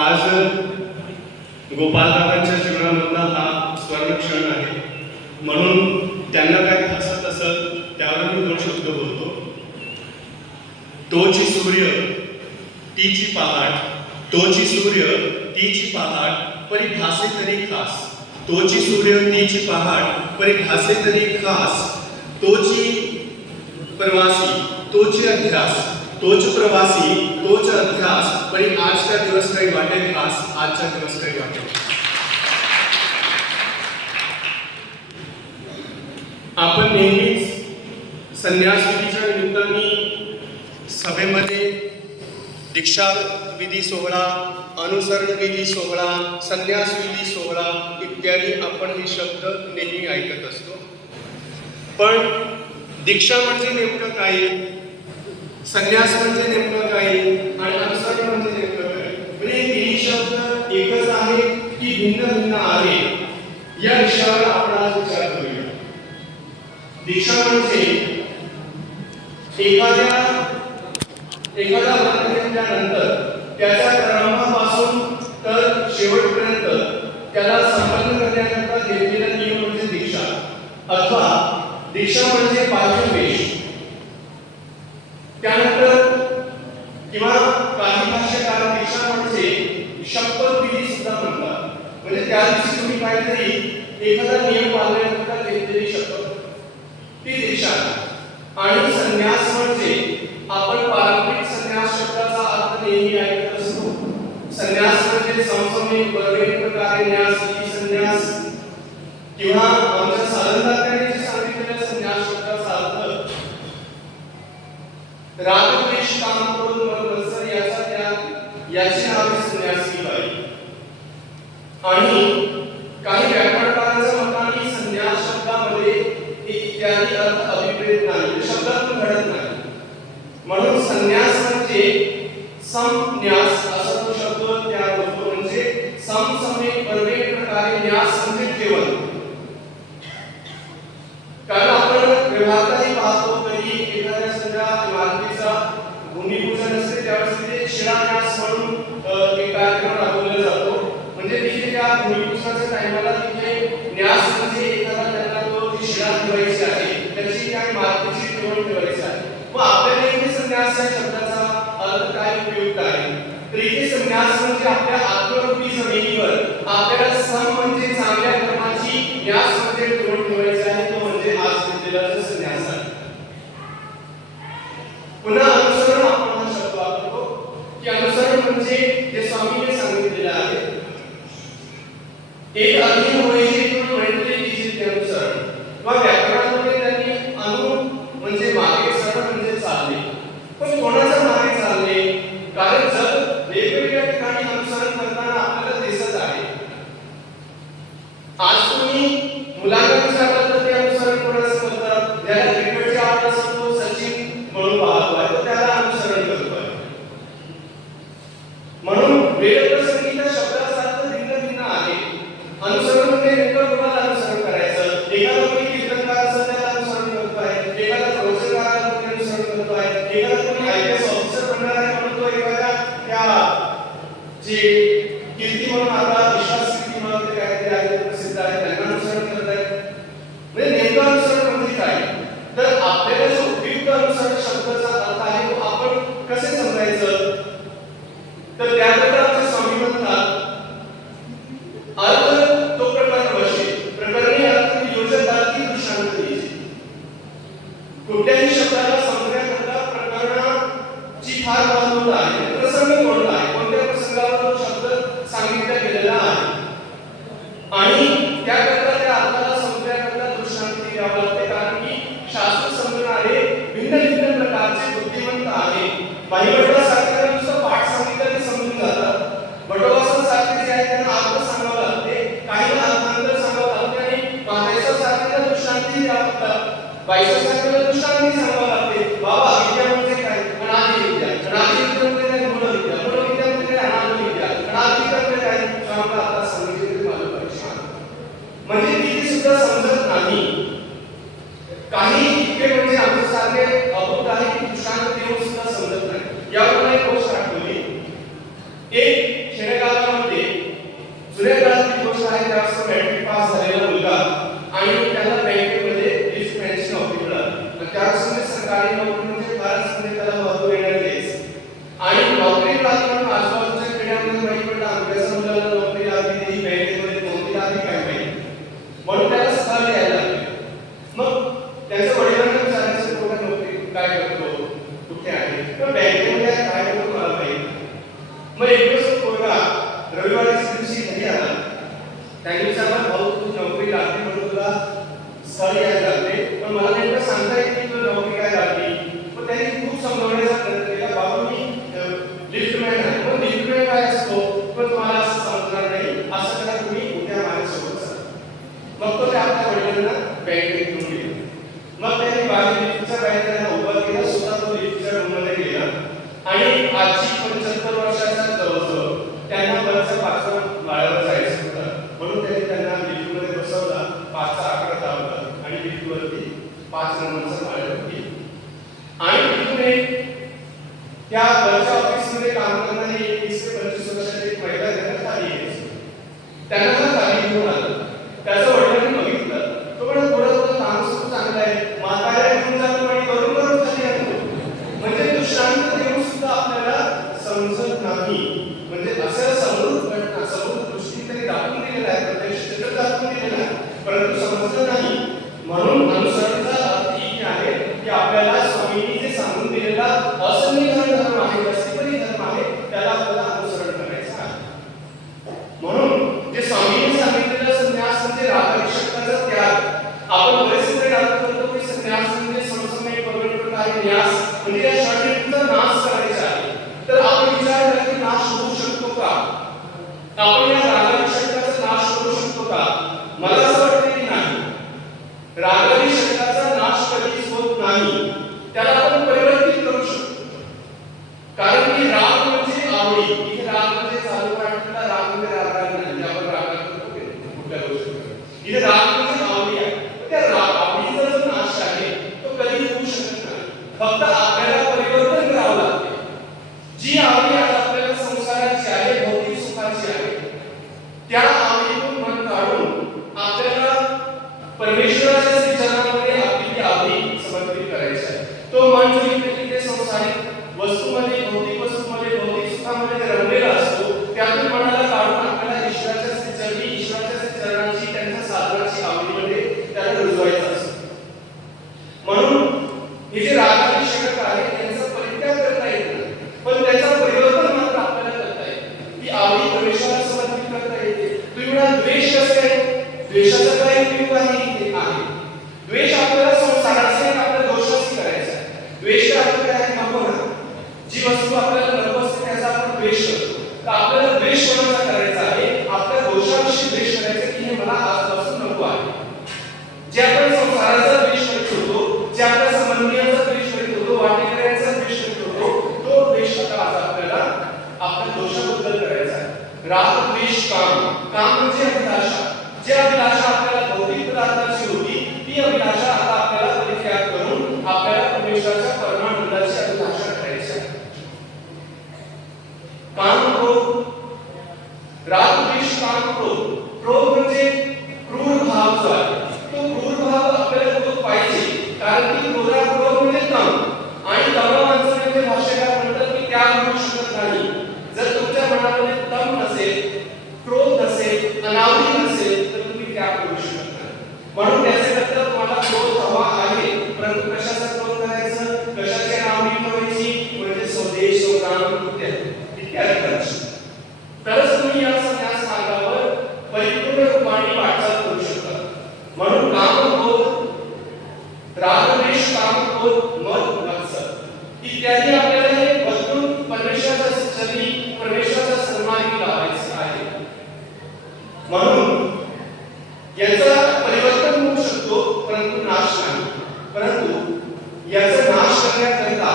आज गोपालदादांच्या जीवनामधला हा स्वर्णक्षण आहे, म्हणून त्यांना काय हसत असेल त्यावर मी दोन शब्द बोलतो. तोची सूर्य तीची पहाट, तोची सूर्य तीची पहाट परी भासे तरी खास, तोची सूर्य तीची पहाट परी भासे तरी खास, तोची प्रवासी तोची अध्यास, तोच प्रवासी तोच अध्यास परी आजचा दिवस काही वाटेल खास, आजचा दिवस काही वाटेल. आपण नेहमीच संन्यास विधीच्या निमित्ताने सभेमध्ये दीक्षा विधी सोहळा, अनुसरण विधी सोहळा, संन्यास विधी सोहळा इत्यादी आपण हे शब्द नेहमी ऐकत असतो. पण दीक्षा म्हणजे नेमकं काय, संन्यास म्हणजे नेमकं काय आणि अनुसरण म्हणजे नेमकं काय, म्हणजे हे शब्द एकच आहे की भिन्न भिन्न आहे, या विषयावर आपण आज विचार करूया. दीक्षा म्हणजे एखादा व्रत घेतल्यानंतर त्याच्या प्रारंभापासून तर शेवटपर्यंत त्याला संपन्न करण्याकरता घेतलेला नियम म्हणजे दीक्षा, अथवा दीक्षा म्हणजे पाचवेश. त्यानंतर किंवा काही भाष्यकार दीक्षा म्हणजे शपथ विधी सुद्धा म्हणतात, म्हणजे त्या दिवशी तुम्ही काहीतरी एखादा नियम पाळण्याकरता घेतलेली शपथ ती दीक्षा. आणि संन्यास म्हणजे आपण पारंपरिक संन्यास शब्दाचा अर्थ नेहमी ऐकत असतो. संन्यास म्हणजे समसमिक वर्गीय प्रकारे न्यास संन्यास, किंवा आमच्या साधनदात्याने जे सांगितलेल्या संन्यास शब्दाचा अर्थ रागद्वेष काम करून मनवत्सर याचा त्याग, याची नावे संन्यासी बाई. आणि काही व्याकरणकारांच्या मताने संन्यास शब्दामध्ये इत्यादी अर्थ अभिप्रेत नाही, शब्दातून घडत नाही. म्हणून संन्यास म्हणजे समन्यास असा तो शब्द तयार होतो, म्हणजे समसमिक वर्गीय प्रकारे न्यास म्हणजे ठेवण. कारण आपण व्यवहारातही पाहतो कधी एखाद्या समजा इमारतीचा भूमिपूजन असते त्यावेळेस तिथे शिलान्यास म्हणून एक कार्यक्रम राबवला जातो. म्हणजे तिथे त्या भूमिपूजनाच्या टाइमला तिथे न्यास म्हणजे एखादा त्यांना तो जी शिला ठेवायची आहे त्याची त्या इमारतीची ठेवण ठेवायची आहे. मग आपल्याला इथे संन्यास या शब्दाचा अर्थ काय उपयुक्त आहे, तर इथे संन्यास म्हणजे आपल्या आत्मरूपी जमिनीवर आपल्याला सम म्हणजे चांगल्या कर्माची, न्यास म्हणजे ठेवण ठेवायची आहे, तो म्हणजे आज घेतलेला जो संन्यास आहे. पुन्हा अनुसरण आपण हा शब्द वापरतो की अनुसरण म्हणजे जे स्वामीने सांगितलेलं आहे, एक अधीन होईचे तो म्हटले की ते अनुसरण, किंवा व्याकरणामध्ये त्यांनी अनु म्हणजे मागे, सरण म्हणजे चालणे. पण कोणाच्या मागे चालणे, कारण जर वेगवेगळ्या ठिकाणी अनुसरण करताना आपल्याला दिसत आहे. आज तुम्ही मुलांना विचारलं तर ते अनुसरण कोणाचं करतात, ज्याला क्रिकेटची आवड असेल तो सचिन म्हणून पाहतोय, तो त्याला अनुसरण करतोय. म्हणून वेदप्रसंगीच्या शब्दाचा अर्थ भिन्न भिन्न आहे. अनुसरण म्हणजे नेमकं कोणाला अनुसरण करायचं, एखादा कोणी कीर्तनकार असेल त्याला अनुसरण करतोय, एखादा प्रवचनकार अनुसरण करतोय, एखादा कोणी IAS ऑफिसर बनणार आहे म्हणून तो एखाद्या त्या जे कुठल्याही शब्दाला समजण्याकरता प्रकरणाची फार महत्त्व आहे, प्रसंग कोणता आहे, कोणत्या प्रसंगावर तो शब्द सांगितला गेलेला आहे आणि त्याकरता त्या अर्थाला समजण्याकरता दृष्टांत द्यावं लागते. कारण की शास्त्र समजणारे भिन्न भिन्न प्रकारचे बुद्धिमंत आहे. बाह्यवटासारख्या नुसतं पाठ सांगितलं की समजून जातं. वटोबासारखे जे आहे त्यांना अर्थ सांगावं लागते, काहींना अर्थांतर सांगावं लागते आणि महादेशासारख्या दृष्टांतही द्यावं लागतात. बाईसासारख्या दृष्टांतही सांगावं लागते. बाबा विद्या म्हणजे काय? अनादि विद्या. अनादि विद्या म्हणजे काय? मूलविद्या. मूलविद्या म्हणजे काय? अनादि विद्या. अनादि विद्या म्हणजे काय? आम्हाला आता सांगितले मला पाहिजे. म्हणजे ती सुद्धा समजत नाही. काही इतके म्हणजे आमच्यासारखे अभूत आहे की दृष्टांत देऊन सुद्धा समजत नाही. यावर मला एक गोष्ट आठवली. एक खेडेगावामध्ये जुन्या काळातली गोष्ट आहे. त्यावेळेस मॅट्रिक पास झालेला मुलगा आणि त्याला बँकेमध्ये लिफ्ट मॅनची नोकरी मिळाली. त्यावेळेस सरकारी नोकरी म्हणजे फारच म्हणजे त्याला महत्त्व देण्यात यायचं आणि नोकरी लागली म्हणून आजूबाजूच्या खेड्यामध्ये माहिती पडलं आमच्याच मुलाला नोकरी लागली, ती बँकेमध्ये नोकरी लागली काय माहिती, म्हणून त्याला स्थळ द्यायला लागले. मग त्याच्या वडिलांना विचारायचं कुठे नोकरी काय करतो, कुठे आहे, तर बँकेमध्ये काय करतो मला माहिती. मग एक दिवस पोरगा रविवारी दिवशी घरी आला. त्यांनी विचारलं भाऊ तू नोकरी लागली म्हणून तुला स्थळ यायला लागले, पण मला नेमकं सांगता येत की तुला नोकरी काय लागली. पण त्यांनी खूप समजवण्याचा प्रयत्न केला. बाबा मी लिफ्टमॅन आहे. पण लिफ्टमॅन काय असतो पण तुम्हाला असं समजणार नाही, असं करा तुम्ही उद्या माझ्यासोबत चला. मग तो त्या आपल्या वडिलांना बँकेत घेऊन गेला. मग त्यांनी बाहेर लिफ्टच्या बाहेर त्यांना उभा केला, स्वतः तो लिफ्टच्या रूममध्ये गेला आणि आजी 75 वर्षाचा जवळजवळ त्यांना वरच्या 5व्या माळ्यावर जायचं होतं, म्हणून त्यांनी त्यांना लिफ्टमध्ये बसवला. 5चा आकडा दाबला आणि लिफ्टवरती 5 नंबरच्या माळ्यावर गेली आणि तिथून त्या वरच्या ऑफिसमध्ये काम करणारी 20 ते 25 वर्षाची एक महिला त्यांना खाली यायची. त्यांना खाली घेऊन आलं. त्याचं वडिलांनी बघितलं. तो म्हणत थोडं काम सुरू चांगलं आहे, म्हाताऱ्या घेऊन जातो आणि करून करून खाली आणतो. म्हणजे दृष्टांत देऊन सुद्धा आपल्याला समजत नाही. म्हणजे असं समृद्ध घटना समृद्ध दृष्टी तरी दाखवून दिलेला आहे, प्रत्यक्ष चित्र दाखवून दिलेलं आहे, परंतु समजलं नाही. म्हणून अनुसरणाचा अर्थ ही आहे की आपल्याला स्वामींनी जे सांगून दिलेला असंविधान धर्म आहे, जास्तीपरी धर्म आहे, त्याला आपल्याला अनुसरण करायचं आहे. म्हणून जे स्वामींनी सांगितलेलं संन्यास म्हणजे रागविषयकाचा त्याग. आपण बरेच वेळा अर्थ करतो की संन्यास म्हणजे समसमय पवित्र काही न्यास म्हणजे या षडरिपूचा नाश करायचा आहे. तर आपण विचार करा की नाश होऊ शकतो का? आपण या रागविषयकाचा नाश करू शकतो का? मला असं वाटतं की नाही. रागविषयकाचा नाश कधीच होत नाही. त्याला आपण परिवर्तित करू शकतो. कारण की राग म्हणजे आवडी. इथे राग म्हणजे चालू वाटलेला राग म्हणजे राग नाही. आपण राग करतो कुठल्या गोष्टीवर. इथे राग म्हणजे आवडी आहे. त्या आवडीचा जो नाश आहे तो कधी होऊ शकत नाही. फक्त आपल्याला परिवर्तन करावं लागते. जी आवडी आज आपल्याला संसाराची आहे, भौतिक सुखाची आहे, त्या आवडीतून मन काढून आपल्याला परमेश्वराच्या विचारांमध्ये आपली आवडी समर्पित करायची आहे. तो मन जो इथे संसारिक वस्तूमध्ये, भौतिक वस्तूमध्ये, भौतिक सुखामध्ये रमलेला असतो, त्यातून मनाला काढून आपल्याला ईश्वराच्या चरणी, ईश्वराच्या चरणाची, त्यांच्या साधनाची आवडीमध्ये त्याला रुजवायचं असतं. म्हणून हे जे रागविषयक आहे त्यांचा परित्याग करता येत नाही, पण त्याचं परिवर्तन मात्र आपल्याला करता येते. ती आवडी परमेश्वराला समर्पित करता येते. तुम्ही म्हणाल द्वेष कसं आहे? द्वेषाचा काय उपयोग आहे? द्वेष आपल्याला संसाराचे आपल्या दोषाची करायचा आहे. द्वेष अर्थ काय आहे? नको ना. जी वस्तू आपल्याला नको असते त्याचा आपण द्वेष करतो. तर आपल्याला द्वेष कोणाचा करायचा आहे? आपल्या दोषाविषयी द्वेष करायचा की हे मला आजपासून नको आहे. जे आपण संसाराचा द्वेष करत होतो, जे आपल्या संबंधियांचा द्वेष करत होतो, वाटेकऱ्यांचा द्वेष करत होतो, तो द्वेष आता आज आपल्याला आपल्या दोषाबद्दल करायचा आहे. राग, द्वेष, काम. काम म्हणजे अभिलाषा. जे अभिलाषा आपल्याला भौतिक पदार्थाची होती, ती अभिलाषा आता आपल्याला परित्याग करून आपल्याला परमेश्वराच्या परमानंदाची अभिलाषा करायची आहे. काम, क्रोध, राग, द्वेष, काम, क्रोध. क्रोध म्हणजे क्रूर भाव जो आहे, तो क्रूर भाव आपल्याला क्रोध पाहिजे. कारण की क्रोध म्हणजे तम आणि तम माणसं म्हणजे भाष्यकार म्हणतात की त्याग होऊ शकत नाही. जर तुमच्या मनामध्ये तम नसेल, क्रोध नसेल, अनावधी नसेल तर तुम्ही त्याग करू शकत नाही. म्हणून त्याचे तुम्हाला क्रोध हवा आहे, परंतु कशाचा क्रोध त्याने आपल्याला हे बदलून परमेश्वराचा सन्मान लावायचा आहे. म्हणून याचा परिवर्तन होऊ शकतो, परंतु नाश नाही. परंतु याचा नाश करण्याकरता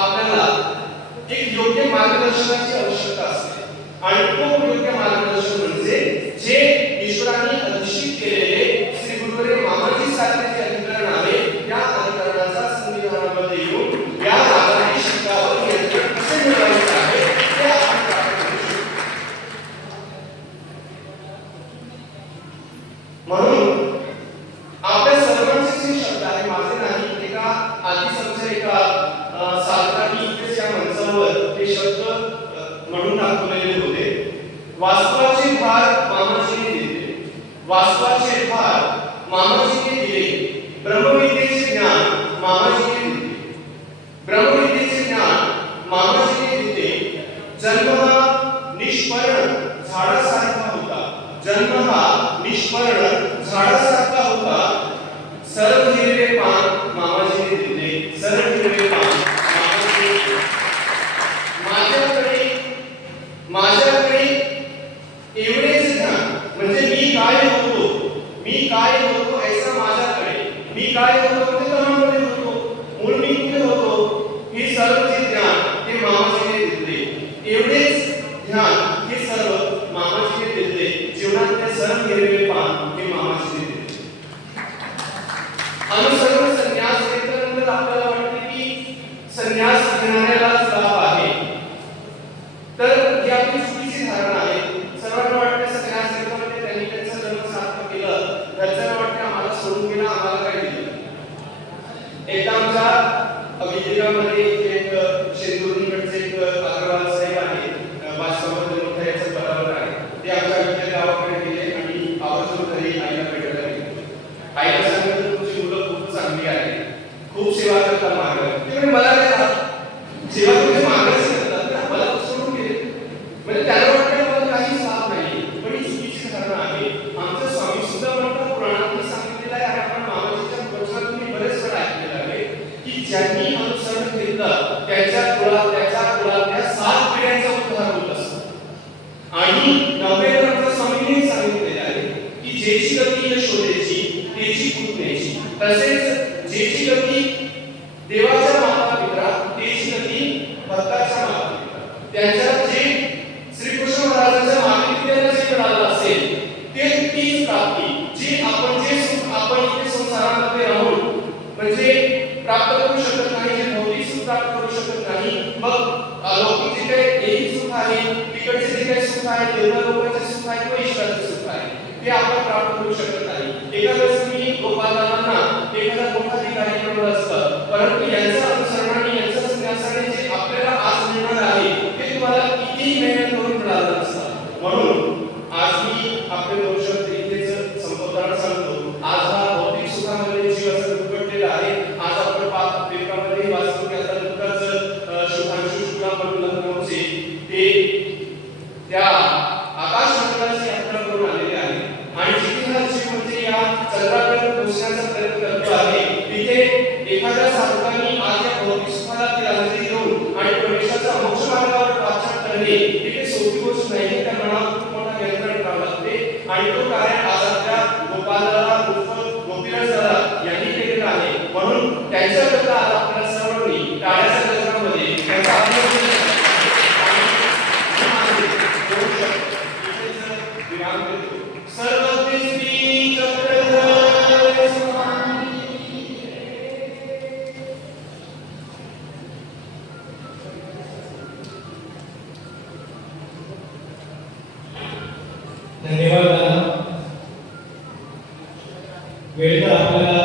आपल्याला एक योग्य मार्गदर्शनाची आवश्यकता असते. आणि तो योग्य मार्गदर्शन म्हणजे जे ईश्वराने अधिष्ठित केलेले श्री गुरुदेव मामाजी सारखे जे अधिकरण आहे, त्या अधिकरणाचा संविधानामध्ये येऊन या रागाची शिकावर नियंत्रण कसे मिळवायचे आहे ते आपण प्राप्त करू शकतो. म्हणून आपल्या सर्वांचे जे शब्द आहे, माझे नाही, एका आधी समजा एका साधकांनी इथेच या मंचावर हे शब्द म्हणून दाखवलेले होते. वास्तवाचे भार मामाजीने दिले, वास्तवाचे भार मामाजीने दिले, ब्रह्मविद्येचे ज्ञान मामाजीने दिले, ब्रह्मविद्येचे ज्ञान मामाजीने दिले. जन्म हा निष्पर्ण झाडासारखा होता, जन्म हा निष्पर्ण झाडासारखा होता. सर्व हिरवे पान मामाजीने दिले, सर्व हिरवे पान मामाजीने दिले. माझ्याकडे एवढेच ज्ञान म्हणजे मी काय होतो ऐसा माझ्याकडे, मी काय होतो म्हणजे तरुणपणे होतो, मूळ मी कुठे होतो, हे सर्व जे ज्ञान हे मामाजीने दिले. एवढेच ज्ञान हे सर्व मामाजीने दिले. जीवनातले सर्व हिरवे पान हे मामाजीने दिले. अनुसरण संन्यास घेतल्यानंतर आपल्याला वाटते की संन्यास घेणाऱ्यालाच लाभ आहे, तर ही आपली चुकीची धारणा आहे. सर्वांना वाटते संन्यास घेतल्यामध्ये त्यांनी त्यांचं जन्म सार्थ केलं, घरच्यांना वाटते आम्हाला सोडून गेला, आम्हाला काय दिलं. एकदा आमच्या विद्यामध्ये एक शेंदुर्णीकडचे एक अग्रवाल साहेब आहे, वास्तवामध्ये मोठ्या याचं पदावर आहे. ते आमच्या विद्या गावाकडे गेले आणि आवर्जून घरी आईला भेटायला गेले. आईला सांगितलं तुमची मुलं खूप चांगली आहे, खूप सेवा करतात मागं. ते म्हणजे मला काय सेवा तुमच्या मागच करतात, मला सोडून गेले. म्हणजे त्याला वाटतं मला काहीच लाभ नाही, पण ही चुकीची धारणा आहे. आमचं स्वामी सुद्धा म्हणतात, पुराणातही सांगितलेलं आहे आणि आपण मामाजीच्या प्रवचनात तुम्ही बरेच वेळा ऐकलेलं आहे की ज्यांनी अनुसरण घेतलं त्याच्या कुळातल्या 7 पिढ्यांचा उद्धार होत असतो. आणि 9व्या ग्रंथात स्वामींनी सांगितलेलं आहे की जेची गती यशोदेची तेची पुतण्याची, तसेच जेची गती देवाच्या माता पित्रा तेची गती भक्ताच्या माता पित्रा. त्यांच्या जे श्रीकृष्ण महाराजांच्या मातृत्वाला जे मिळालं असेल ते तीच प्राप्ती जी जे सुख आपण इथे संसारामध्ये राहून म्हणजे प्राप्त करू शकत नाही, जे भौतिक सुख प्राप्त करू शकत नाही, मग अलौकिक जे काही एक सुख आहे, तिकडचे जे काही सुख आहे, देवलोकाचे सुख आहे किंवा ईश्वराचे सुख आहे, ते आपण प्राप्त करू शकत नाही. एखाद्या तुम्ही गोपालांना एखादा मोठा अधिकारी बनवलं असतं, परंतु यांचं अनुसरण आणि यांचं संन्यासाने जे आपल्याला आज मिळणार आहे ते तुम्हाला किती मेहनत करून मिळालं नसतं. म्हणून आज मी आपले 2 शब्द इथेच संबोधन सांगतो. आज हा भौतिक सुखामध्ये जीव असं उघडलेला आहे. आज आपण पेपरामध्ये वाचतो की आता नुकताच शुभांशु शुक्ला पडुलंचे ते त्या आकाश मंडळाची यात्रा करून आलेले आहे आणि जिथे हा जीव म्हणजे या चंद्राकडे पोहोचण्याचा प्रयत्न करतो आहे, तिथे एखाद्या साधकांनी आज या भौतिक सुखाला तिलांजली देऊन आणि परमेश्वराच्या मोक्ष मार्गावर वाटचाल करणे ही सोपी गोष्ट नाही. त्या मनावर खूप मोठा नियंत्रण करावं लागते आणि तो कार्य आज आपल्या गोपालदादा गोपीराज दादा यांनी केलेला आहे. म्हणून त्यांच्याकरता आज आपल्याला सर्वांनी टाळ्याच्या गजरामध्ये त्यांचा अभिनंदन विराम देतो. सर्वज्ञ श्री चक्रधर स्वामी. धन्यवाद दादा. वेळ तर आपल्याला